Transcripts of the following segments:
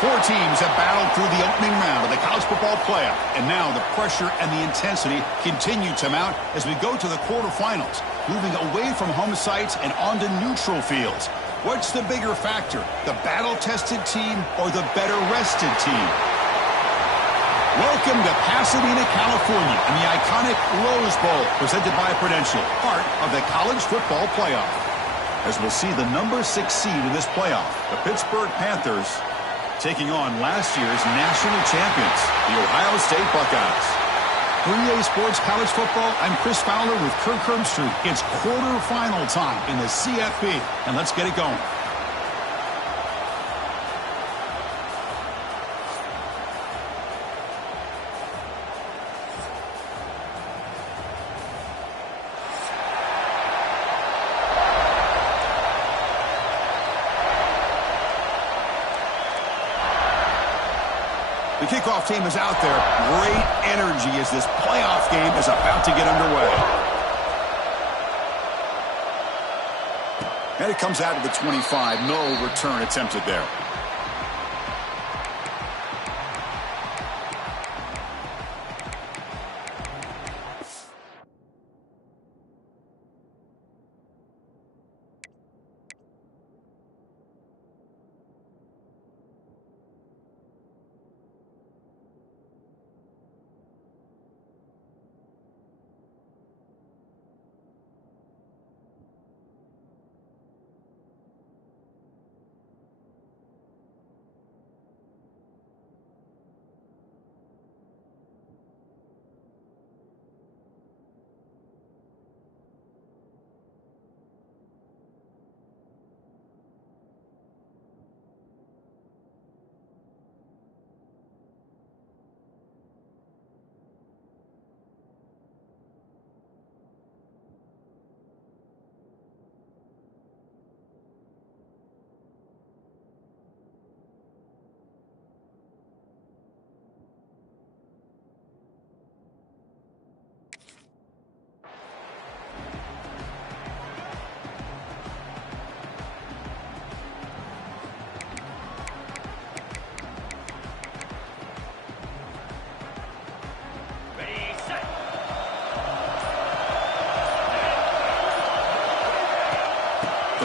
Four teams have battled through the opening round of the college football playoff, and now the pressure and the intensity continue to mount as we go to the quarterfinals, moving away from home sites and onto neutral fields. What's the bigger factor, the battle-tested team or the better-rested team? Welcome to Pasadena, California, and the iconic Rose Bowl, presented by Prudential, part of the college football playoff. As we'll see the number 6 seed in this playoff, the Pittsburgh Panthers, taking on last year's national champions, the Ohio State Buckeyes. For EA Sports College Football, I'm Chris Fowler with Kirk Herbstreit. It's quarterfinal time in the CFP, and let's get it going. The kickoff team is out there. Great energy as this playoff game is about to get underway. And it comes out to the 25. No return attempted there.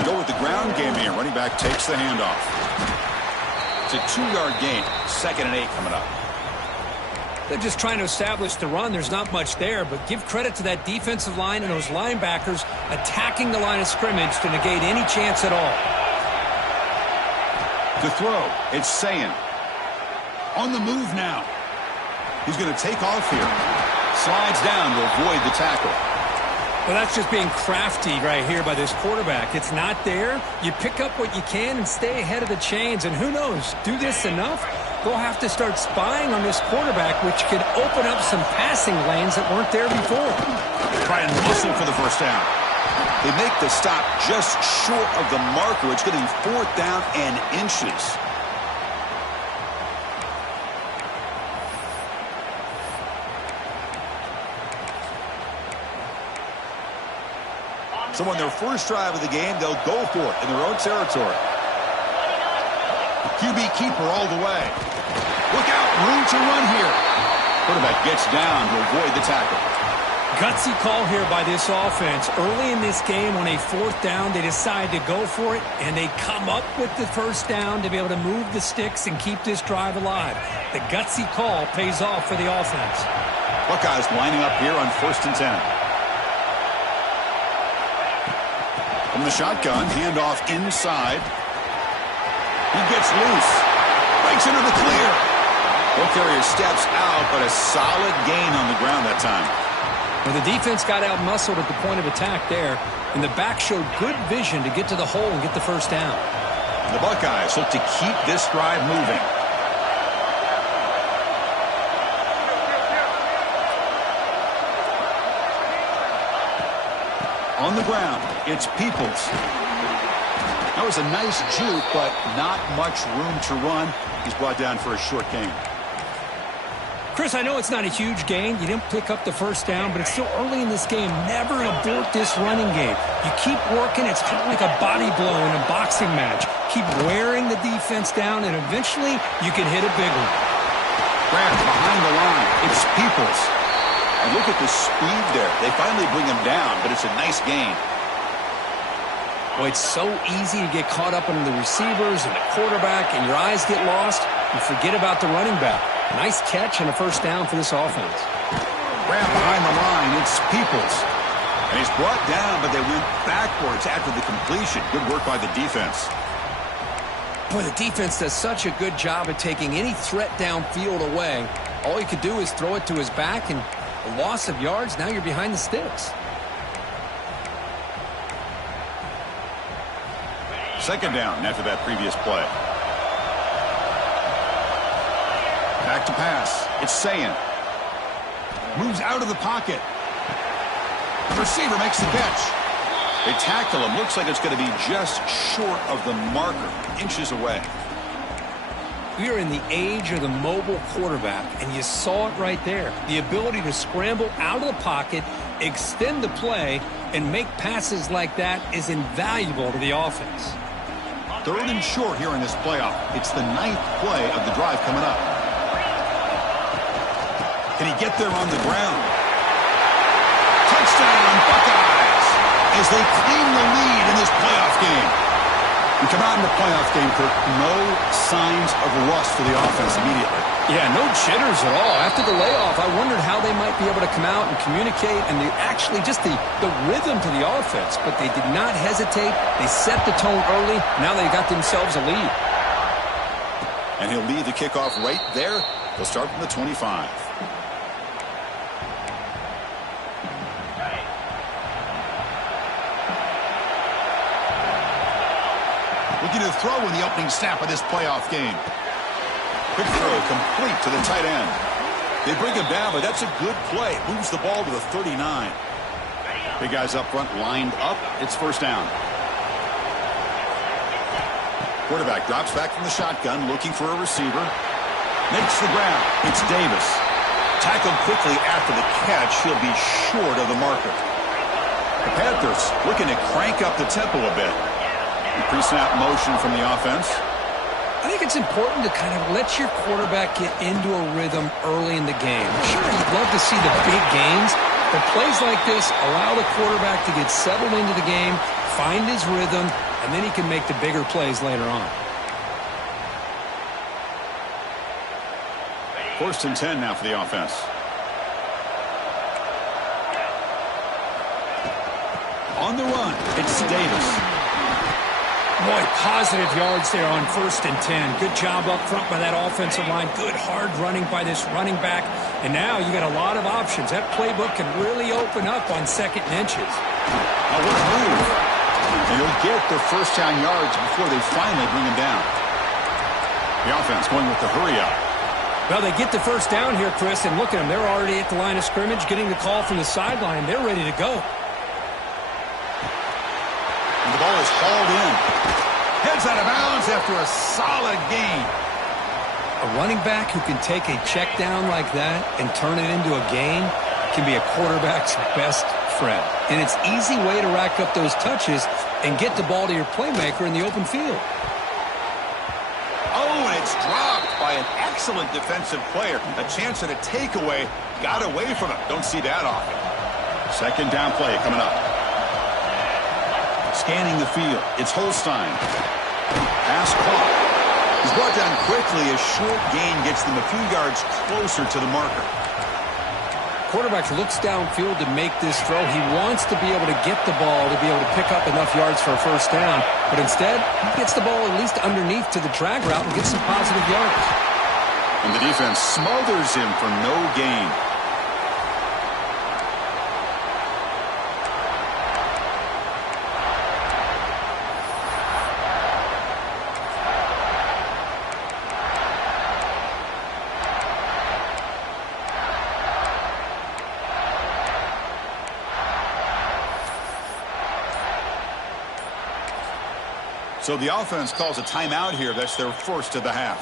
Go with the ground game here. Running back takes the handoff. It's a 2-yard gain. 2nd and 8 coming up. They're just trying to establish the run. There's not much there, but give credit to that defensive line and those linebackers attacking the line of scrimmage to negate any chance at all. To throw, it's Sayin. On the move now. He's going to take off here. Slides down to avoid the tackle. Well, that's just being crafty right here by this quarterback. It's not there. You pick up what you can and stay ahead of the chains. And who knows, do this enough, they'll have to start spying on this quarterback, which could open up some passing lanes that weren't there before. Try and muscle for the first down. They make the stop just short of the marker. It's going to be 4th down and inches. So on their first drive of the game, they'll go for it in their own territory. QB keeper all the way. Look out, room to run here. Quarterback gets down to avoid the tackle. Gutsy call here by this offense. Early in this game on a 4th down, they decide to go for it, and they come up with the first down to be able to move the sticks and keep this drive alive. The gutsy call pays off for the offense. Buckeyes lining up here on 1st and 10. From the shotgun, handoff inside. He gets loose. Breaks into the clear. Ball carrier steps out, but a solid gain on the ground that time. Well, the defense got out-muscled at the point of attack there, and the back showed good vision to get to the hole and get the first down. The Buckeyes look to keep this drive moving. On the ground, it's Peoples. That was a nice juke, but not much room to run. He's brought down for a short gain. Chris, I know it's not a huge gain. You didn't pick up the first down, but it's still early in this game. Never abort this running game. You keep working. It's kind of like a body blow in a boxing match. Keep wearing the defense down, and eventually you can hit a big one. Grant behind the line. It's Peoples. And look at the speed there. They finally bring him down, but it's a nice gain. Boy, it's so easy to get caught up in the receivers and the quarterback, and your eyes get lost. You forget about the running back. Nice catch and a first down for this offense. Grant behind the line. It's Peoples. And he's brought down, but they went backwards after the completion. Good work by the defense. Boy, the defense does such a good job at taking any threat downfield away. All you could do is throw it to his back, and a loss of yards, now you're behind the sticks. Second down after that previous play. Back to pass. It's Sayin. Moves out of the pocket. The receiver makes the catch. They tackle him. Looks like it's going to be just short of the marker. Inches away. We are in the age of the mobile quarterback, and you saw it right there. The ability to scramble out of the pocket, extend the play, and make passes like that is invaluable to the offense. Third and short here in this playoff. It's the 9th play of the drive coming up. Can he get there on the ground? Touchdown, Buckeyes, as they claim the lead in this playoff game. We come out in the playoff game, Kirk, no signs of rust for the offense immediately. Yeah, no jitters at all. After the layoff, I wondered how they might be able to come out and communicate and actually just the rhythm to the offense. But they did not hesitate. They set the tone early. Now they got themselves a lead. And he'll lead the kickoff right there. They'll start from the 25. Looking to throw in the opening snap of this playoff game. Quick throw complete to the tight end. They bring him down, but that's a good play. Moves the ball to the 39. Big guys up front lined up. It's first down. Quarterback drops back from the shotgun, looking for a receiver. Makes the ground. It's Davis. Tackled quickly after the catch. He'll be short of the marker. The Panthers looking to crank up the tempo a bit. Pre-snap motion from the offense. I think it's important to kind of let your quarterback get into a rhythm early in the game. Sure, you'd love to see the big gains, but plays like this allow the quarterback to get settled into the game, find his rhythm, and then he can make the bigger plays later on. First and 10 now for the offense. On the run, it's Davis. Boy, positive yards there on first and 10. Good job up front by that offensive line. Good hard running by this running back. And now you got a lot of options. That playbook can really open up on second and inches. Now what a move. And he'll get the first down yards before they finally bring him down. The offense going with the hurry up. Well, they get the first down here, Chris, and look at them. They're already at the line of scrimmage, getting the call from the sideline. They're ready to go. And the ball is hauled in. Heads out of bounds after a solid gain. A running back who can take a check down like that and turn it into a gain can be a quarterback's best friend. And it's an easy way to rack up those touches and get the ball to your playmaker in the open field. Oh, and it's dropped by an excellent defensive player. A chance at a takeaway. Got away from it. Don't see that often. Second down play coming up. Scanning the field. It's Holstein. Pass caught. He's brought down quickly. A short gain gets them a few yards closer to the marker. Quarterback looks downfield to make this throw. He wants to be able to get the ball to be able to pick up enough yards for a first down. But instead, he gets the ball at least underneath to the drag route and gets some positive yards. And the defense smothers him for no gain. So the offense calls a timeout here. That's their first of the half.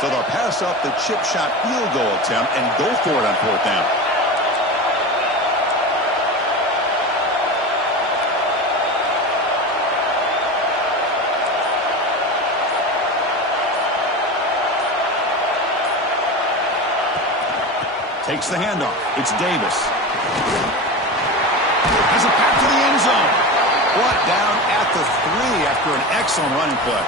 So they'll pass up the chip shot field goal attempt and go for it on 4th down. Takes the handoff. It's Davis. Has a pass to the end zone. Brought down at the 3 after an excellent running play.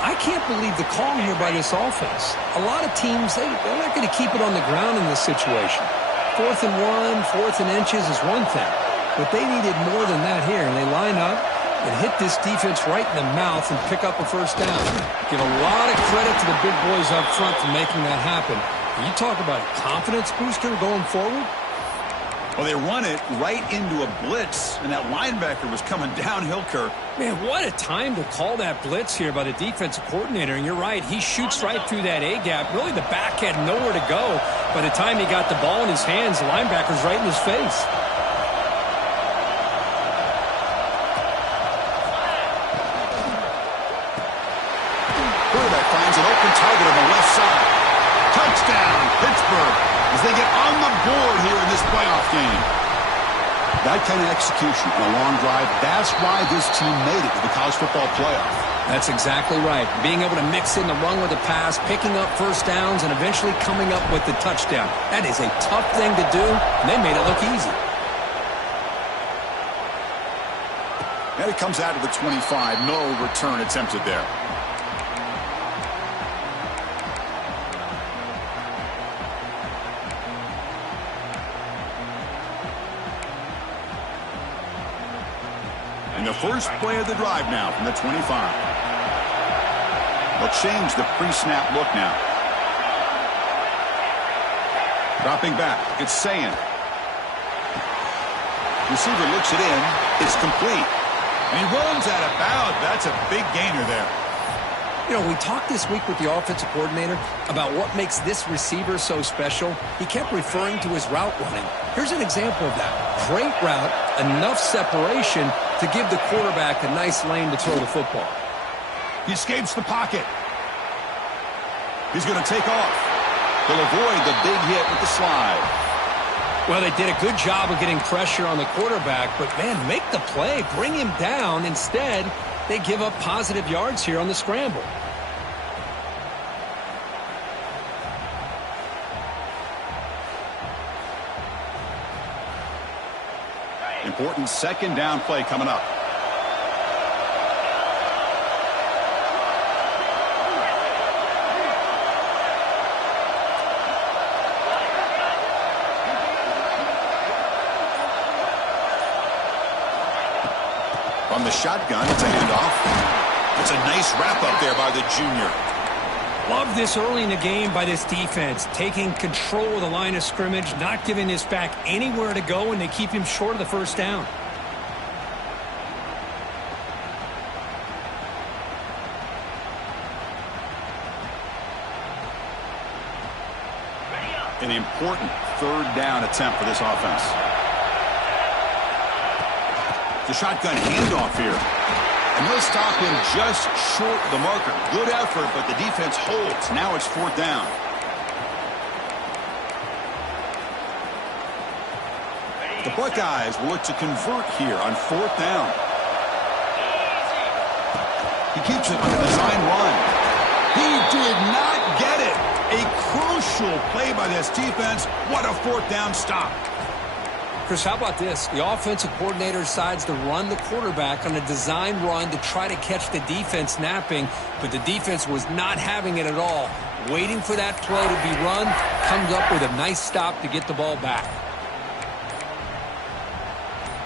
I can't believe the call here by this offense. A lot of teams, they're not going to keep it on the ground in this situation. 4th and 1, 4th and inches is one thing. But they needed more than that here, and they line up and hit this defense right in the mouth and pick up a 1st down. Give a lot of credit to the big boys up front for making that happen. You talk about a confidence booster going forward. Well, they run it right into a blitz, and that linebacker was coming downhill, Kirk. Man, what a time to call that blitz here by the defensive coordinator. And you're right, he shoots right through that A-gap. Really, the back had nowhere to go. By the time he got the ball in his hands, the linebacker's right in his face. Quarterback finds an open target on the left side. Touchdown, Pittsburgh, as they get on the board here in this playoff game. That kind of execution on a long drive, that's why this team made it to the college football playoff. That's exactly right. Being able to mix in the run with the pass, picking up 1st downs, and eventually coming up with the touchdown. That is a tough thing to do, and they made it look easy. And it comes out of the 25. No return attempted there. The first play of the drive now from the 25. They'll change the pre-snap look now. Dropping back, it's Sayin. Receiver looks it in. It's complete. And he runs out of bounds. That's a big gainer there. You know, we talked this week with the offensive coordinator about what makes this receiver so special. He kept referring to his route running. Here's an example of that. Great route, enough separation to give the quarterback a nice lane to throw the football. He escapes the pocket. He's going to take off. He'll avoid the big hit with the slide. Well, they did a good job of getting pressure on the quarterback, but, man, make the play. Bring him down. Instead, they give up positive yards here on the scramble. Important 2nd down play coming up. From the shotgun, it's a handoff. It's a nice wrap-up there by the junior. Love this early in the game by this defense, taking control of the line of scrimmage, not giving this back anywhere to go, and they keep him short of the 1st down. An important 3rd down attempt for this offense. The shotgun handoff here. And they'll stop him just short of the marker. Good effort, but the defense holds. Now it's 4th down. The Buckeyes will look to convert here on 4th down. He keeps it on a design run. He did not get it. A crucial play by this defense. What a 4th down stop. Chris, how about this? The offensive coordinator decides to run the quarterback on a design run to try to catch the defense napping, but the defense was not having it at all. Waiting for that play to be run, comes up with a nice stop to get the ball back.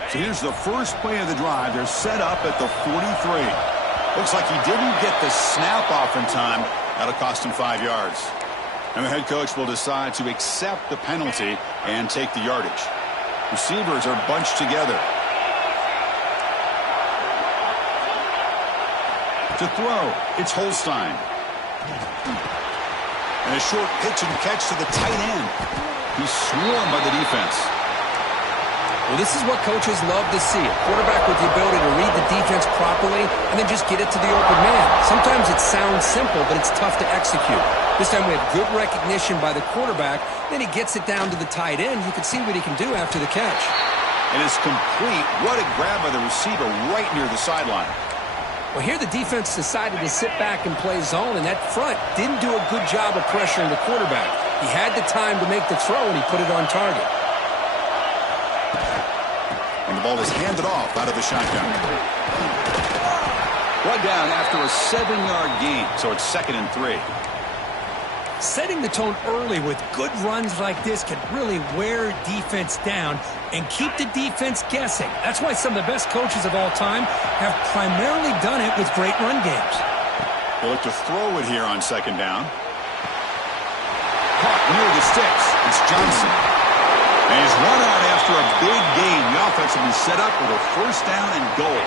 So here's the first play of the drive. They're set up at the 43. Looks like he didn't get the snap off in time. That'll cost him 5 yards. And the head coach will decide to accept the penalty and take the yardage. Receivers are bunched together. To throw, it's Holstein. And a short pitch and catch to the tight end. He's swarmed by the defense. Well, this is what coaches love to see. A quarterback with the ability to read the defense properly and then just get it to the open man. Sometimes it sounds simple, but it's tough to execute. This time we have good recognition by the quarterback. Then he gets it down to the tight end. You can see what he can do after the catch. And it's complete. What a grab by the receiver right near the sideline. Well, here the defense decided to sit back and play zone, and that front didn't do a good job of pressuring the quarterback. He had the time to make the throw, and he put it on target. And the ball is handed off out of the shotgun. Brought down after a 7-yard gain, so it's 2nd and 3. Setting the tone early with good runs like this can really wear defense down and keep the defense guessing. That's why some of the best coaches of all time have primarily done it with great run games. They look to throw it here on 2nd down. Caught near the sticks. It's Johnson. And he's run out after a big gain. The offense will be set up with a 1st down and goal.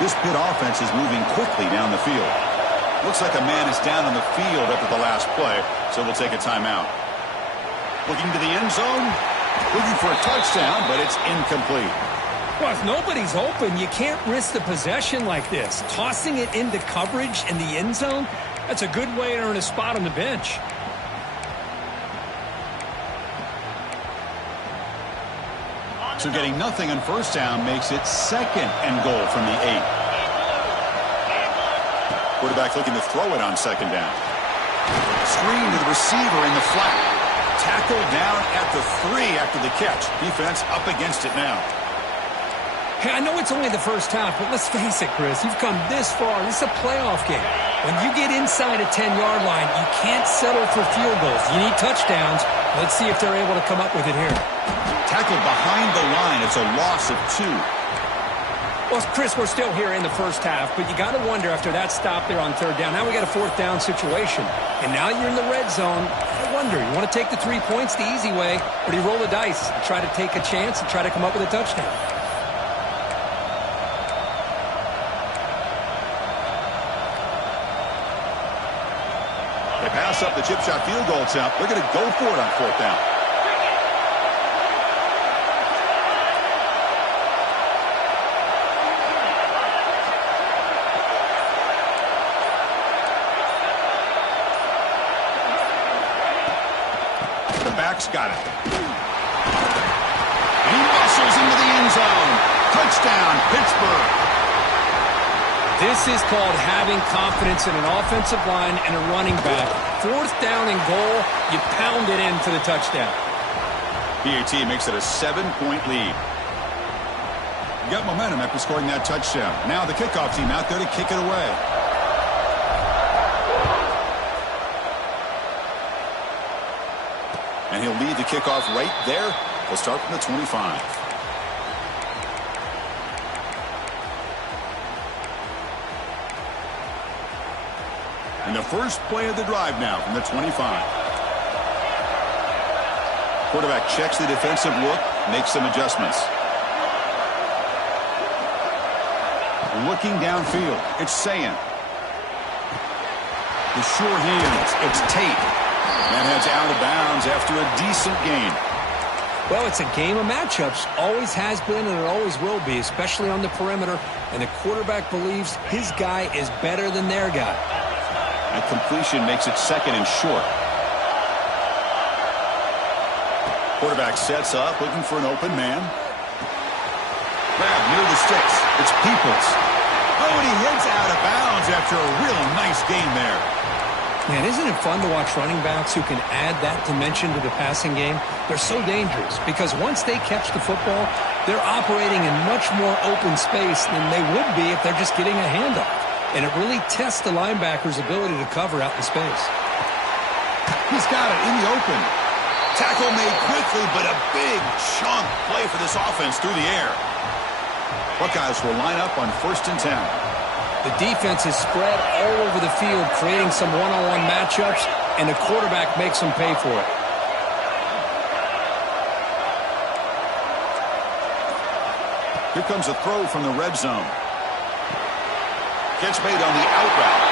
This Pitt offense is moving quickly down the field. Looks like a man is down on the field after the last play, so we'll take a timeout. Looking to the end zone, looking for a touchdown, but it's incomplete. Well, if nobody's open, you can't risk the possession like this. Tossing it into coverage in the end zone, that's a good way to earn a spot on the bench. So getting nothing on 1st down makes it 2nd and goal from the 8. Quarterback looking to throw it on 2nd down. Screen to the receiver in the flat. Tackle down at the 3 after the catch. Defense up against it now. Hey, I know it's only the first half, but let's face it, Chris. You've come this far. This is a playoff game. When you get inside a 10-yard line, you can't settle for field goals. You need touchdowns. Let's see if they're able to come up with it here. Tackled behind the line. It's a loss of 2. Well, Chris, we're still here in the first half, but you got to wonder after that stop there on 3rd down. Now we got a 4th down situation, and now you're in the red zone. I wonder, you want to take the 3 points the easy way, or do you roll the dice and try to take a chance and try to come up with a touchdown? They pass up the chip shot field goal attempt. They're going to go for it on 4th down. Got it. And he muscles into the end zone. Touchdown, Pittsburgh. This is called having confidence in an offensive line and a running back. 4th down and goal, you pound it in for the touchdown. PAT makes it a 7-point lead. Got momentum after scoring that touchdown. Now the kickoff team out there to kick it away. And he'll lead the kickoff right there. We'll start from the 25. And the first play of the drive now from the 25. Quarterback checks the defensive look, makes some adjustments. Looking downfield, it's Sayan. The sure hands, it's Tate. That heads out of bounds after a decent gain. Well, it's a game of matchups. Always has been and it always will be, especially on the perimeter. And the quarterback believes his guy is better than their guy. That completion makes it 2nd and short. Quarterback sets up, looking for an open man. Grab near the sticks. It's Peoples. Oh, and he heads out of bounds after a real nice gain there. Man, isn't it fun to watch running backs who can add that dimension to the passing game? They're so dangerous because once they catch the football, they're operating in much more open space than they would be if they're just getting a handoff. And it really tests the linebacker's ability to cover out in space. He's got it in the open. Tackle made quickly, but a big chunk play for this offense through the air. Buckeyes will line up on 1st and 10. The defense is spread all over the field, creating some one-on-one matchups, and the quarterback makes them pay for it. Here comes a throw from the red zone. Catch made on the out route.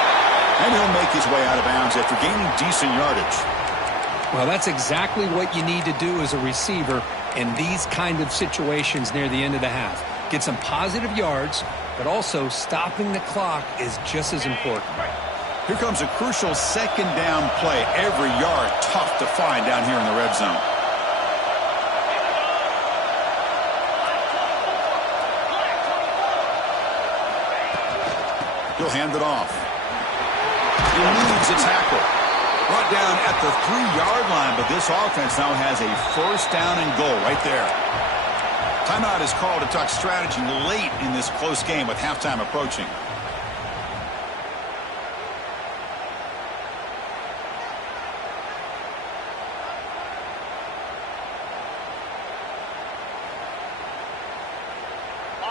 And he'll make his way out of bounds after gaining decent yardage. Well, that's exactly what you need to do as a receiver. in these kind of situations near the end of the half. Get some positive yards, but also stopping the clock is just as important. Here comes a crucial second down play. Every yard tough to find down here in the red zone. He'll hand it off. He leads a tackle. Brought down at the 3-yard line, but this offense now has a first down and goal right there. Timeout is called to talk strategy late in this close game with halftime approaching.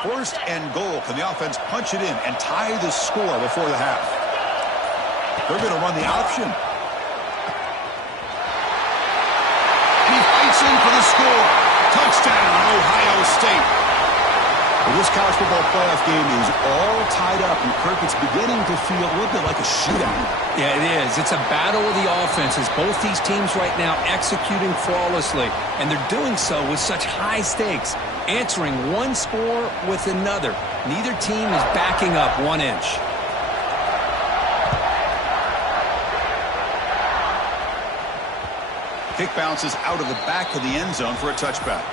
First and goal. Can the offense punch it in and tie the score before the half? They're going to run the option. And he fights in for the score. Touchdown, Ohio State. Well, this college football playoff game is all tied up, and Kirk, it's beginning to feel a little bit like a shootout. Yeah, it is. It's a battle of the offenses. Both these teams right now executing flawlessly, and they're doing so with such high stakes, answering one score with another. Neither team is backing up 1 inch. Kick bounces out of the back of the end zone for a touchback.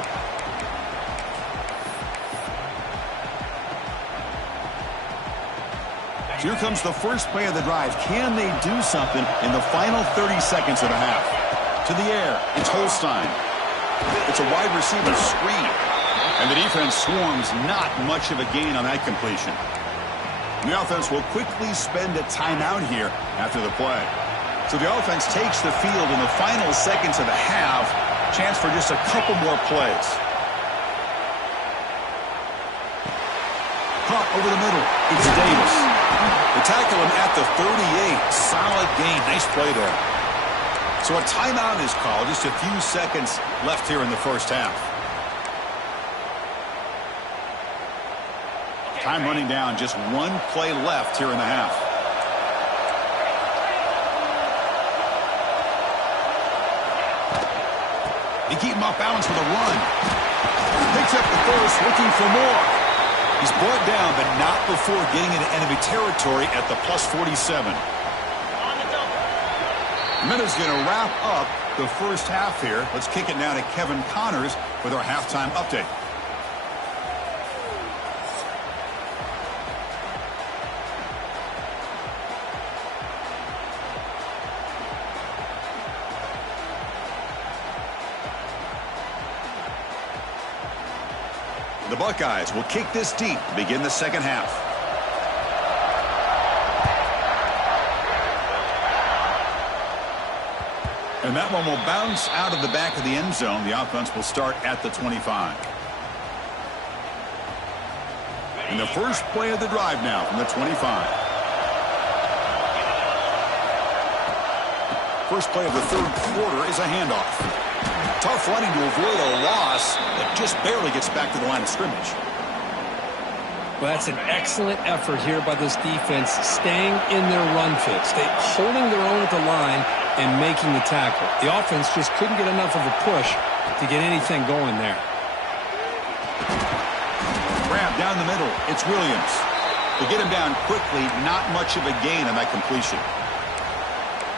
Here comes the first play of the drive. Can they do something in the final 30 seconds of the half? To the air, it's Holstein. It's a wide receiver screen. And the defense swarms, not much of a gain on that completion. And the offense will quickly spend a timeout here after the play. So the offense takes the field in the final seconds of the half. Chance for just a couple more plays. Caught over the middle. It's Davis. They tackle him at the 38. Solid gain. Nice play there. So a timeout is called. Just a few seconds left here in the first half. Time running down. Just one play left here in the half. They keep him off balance with a run. Picks up the first, looking for more. He's brought down, but not before getting into enemy territory at the +47. The minute's going to wrap up the first half here. Let's kick it now to Kevin Connors with our halftime update. The Buckeyes will kick this deep to begin the second half. And that one will bounce out of the back of the end zone. The offense will start at the 25. And the first play of the drive now from the 25. First play of the third quarter is a handoff. Tough running to avoid a loss that just barely gets back to the line of scrimmage. Well, that's an excellent effort here by this defense, staying in their run fit, holding their own at the line and making the tackle. The offense just couldn't get enough of a push to get anything going there. Grab down the middle. It's Williams. They get him down quickly. Not much of a gain on that completion.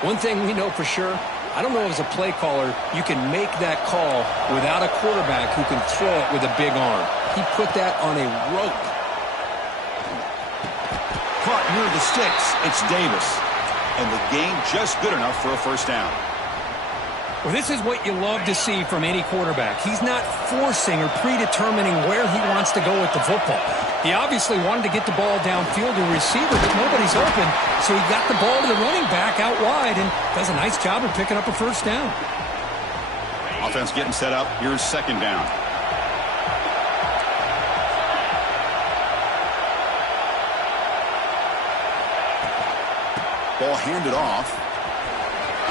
One thing we know for sure, I don't know as a play caller, you can make that call without a quarterback who can throw it with a big arm. He put that on a rope. Caught near the sticks. It's Davis. And the gain just good enough for a first down. Well, this is what you love to see from any quarterback. He's not forcing or predetermining where he wants to go with the football. He obviously wanted to get the ball downfield to a receiver, but nobody's open, so he got the ball to the running back out wide and does a nice job of picking up a first down. Offense getting set up. Here's second down. Ball handed off.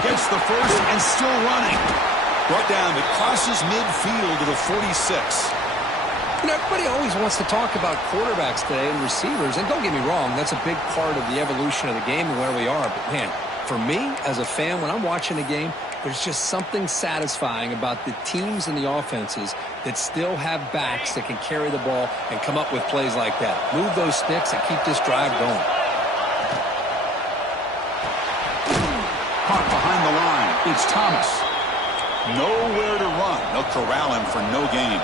Gets the first and still running. Brought down, but crosses midfield to the 46. You know, everybody always wants to talk about quarterbacks today and receivers, and don't get me wrong, that's a big part of the evolution of the game and where we are. But, man, for me as a fan, when I'm watching a game, There's just something satisfying about the teams and the offenses that still have backs that can carry the ball and come up with plays like that. Move those sticks and keep this drive going. Caught behind the line. It's Thomas. Nowhere to run. They'll corral him for no gain.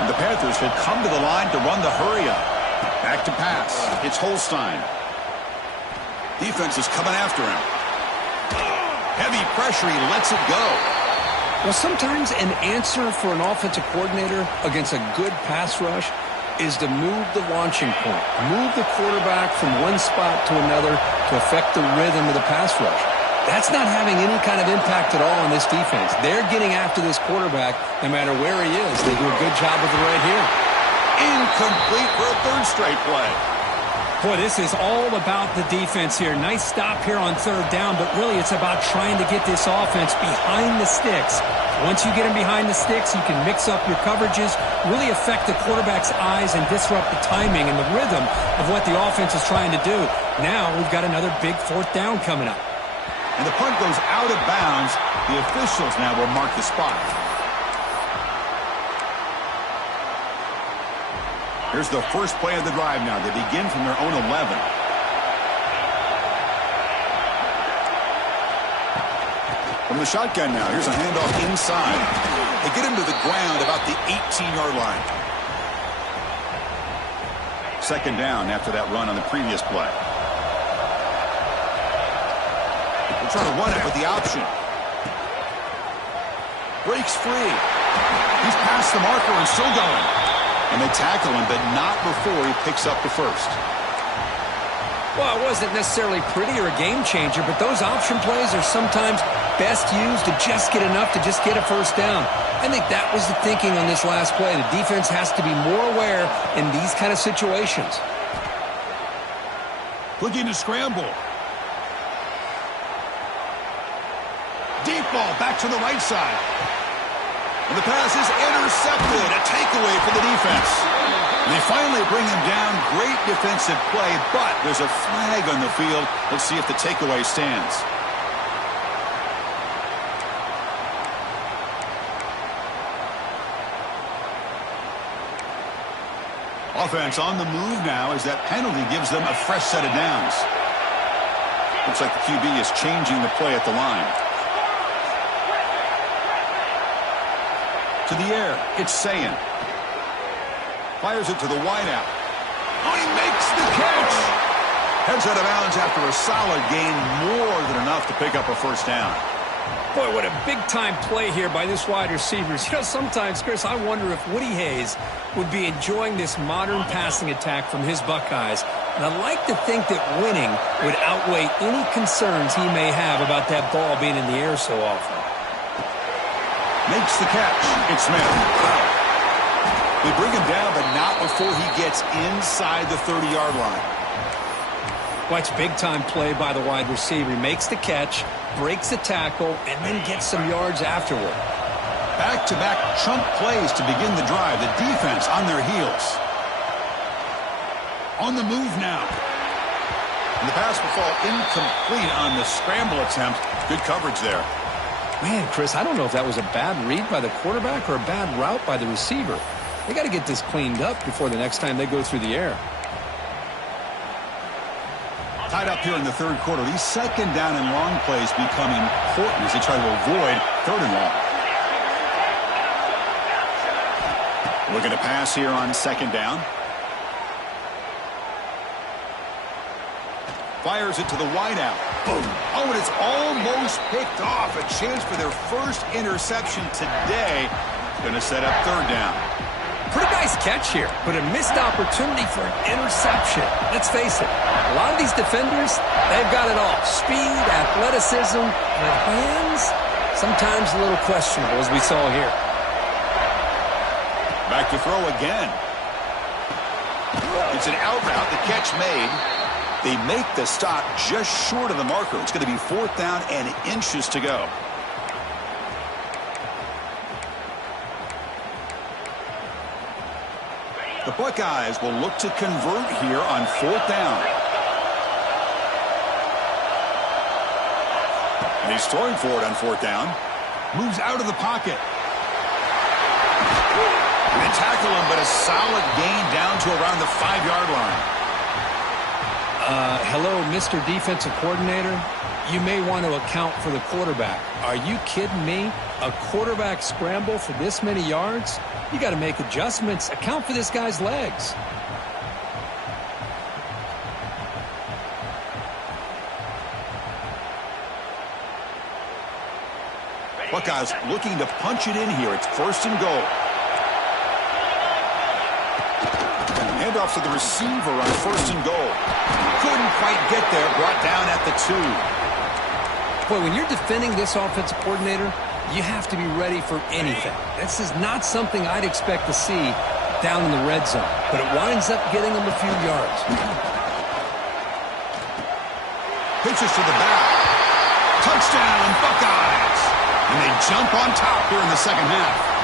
And the Panthers will come to the line to run the hurry-up. Back to pass. It's Holstein. Defense is coming after him. Heavy pressure. He lets it go. Well, sometimes an answer for an offensive coordinator against a good pass rush is to move the launching point. Move the quarterback from one spot to another to affect the rhythm of the pass rush. That's not having any kind of impact at all on this defense. They're getting after this quarterback no matter where he is. They do a good job of it right here. Incomplete for a third straight play. Boy, this is all about the defense here. Nice stop here on third down, but really it's about trying to get this offense behind the sticks. Once you get them behind the sticks, you can mix up your coverages, really affect the quarterback's eyes and disrupt the timing and the rhythm of what the offense is trying to do. Now we've got another big fourth down coming up. And the punt goes out of bounds. The officials now will mark the spot. Here's the first play of the drive now. They begin from their own 11. From the shotgun now, here's a handoff inside. They get him to the ground about the 18-yard line. Second down after that run on the previous play. They're trying to run it with the option. Breaks free. He's past the marker and still going. And they tackle him, but not before he picks up the first. Well, it wasn't necessarily pretty or a game changer, but those option plays are sometimes best used to just get enough to just get a first down. I think that was the thinking on this last play. The defense has to be more aware in these kind of situations. Looking to scramble. Deep ball back to the right side. And the pass is intercepted. A takeaway for the defense. And they finally bring him down. Great defensive play, but there's a flag on the field. Let's see if the takeaway stands. Offense on the move now as that penalty gives them a fresh set of downs. Looks like the QB is changing the play at the line. To the air, it's Sayin. Fires it to the wideout. Oh, he makes the catch! Heads out of bounds after a solid gain, more than enough to pick up a first down. Boy, what a big-time play here by this wide receiver. You know, sometimes, Chris, I wonder if Woody Hayes would be enjoying this modern passing attack from his Buckeyes. And I'd like to think that winning would outweigh any concerns he may have about that ball being in the air so often. Makes the catch. It's Smith. They bring him down, but not before he gets inside the 30-yard line. Watch big-time play by the wide receiver. He makes the catch, breaks the tackle, and then gets some yards afterward. Back-to-back chunk plays to begin the drive. The defense on their heels. On the move now. And the pass will fall incomplete on the scramble attempt. Good coverage there. Man, Chris, I don't know if that was a bad read by the quarterback or a bad route by the receiver. They got to get this cleaned up before the next time they go through the air. Tied up here in the third quarter. These second down and long plays become important as they try to avoid third and long. Looking to pass here on second down. Fires it to the wideout. Boom. Oh, and it's almost picked off. A chance for their first interception today. Going to set up third down. Pretty nice catch here, but a missed opportunity for an interception. Let's face it, a lot of these defenders, they've got it all. Speed, athleticism, but hands, sometimes a little questionable, as we saw here. Back to throw again. It's an out route. The catch made. They make the stop just short of the marker. It's going to be fourth down and inches to go. The Buckeyes will look to convert here on fourth down. And he's throwing for it on fourth down. Moves out of the pocket. And they tackle him, but a solid gain down to around the 5-yard line. Hello, Mr. Defensive Coordinator. You may want to account for the quarterback. Are you kidding me? A quarterback scramble for this many yards? You got to make adjustments. Account for this guy's legs. Buckeyes looking to punch it in here. It's first and goal. Handoff to the receiver on first and goal. Couldn't quite get there. Brought down at the 2. Boy, when you're defending this offensive coordinator, you have to be ready for anything. This is not something I'd expect to see down in the red zone, but it winds up getting them a few yards. Pitches to the back. Touchdown, Buckeyes! And they jump on top here in the second half.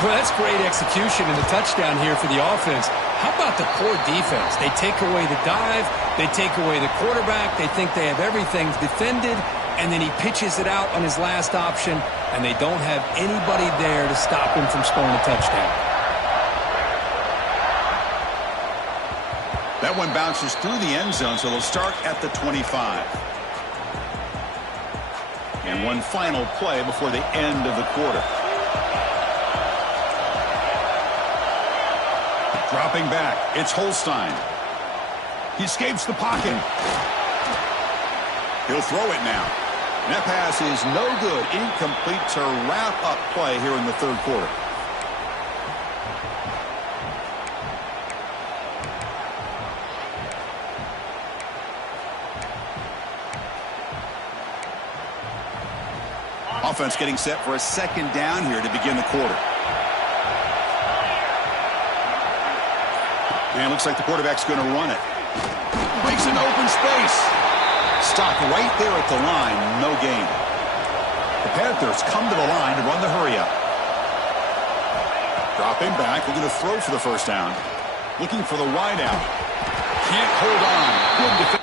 Well, that's great execution and the touchdown here for the offense. How about the core defense? They take away the dive, they take away the quarterback, they think they have everything defended, and then he pitches it out on his last option, and they don't have anybody there to stop him from scoring a touchdown. That one bounces through the end zone, so they'll start at the 25. And one final play before the end of the quarter. Dropping back, it's Holstein. He escapes the pocket. He'll throw it now. And that pass is no good. Incomplete to wrap up play here in the third quarter. Offense getting set for a second down here to begin the quarter. And it looks like the quarterback's going to run it. Breaks an open space. Stopped right there at the line. No gain. The Panthers come to the line to run the hurry up. Dropping back. Looking to throw for the first down. Looking for the wide out. Can't hold on. Good defense.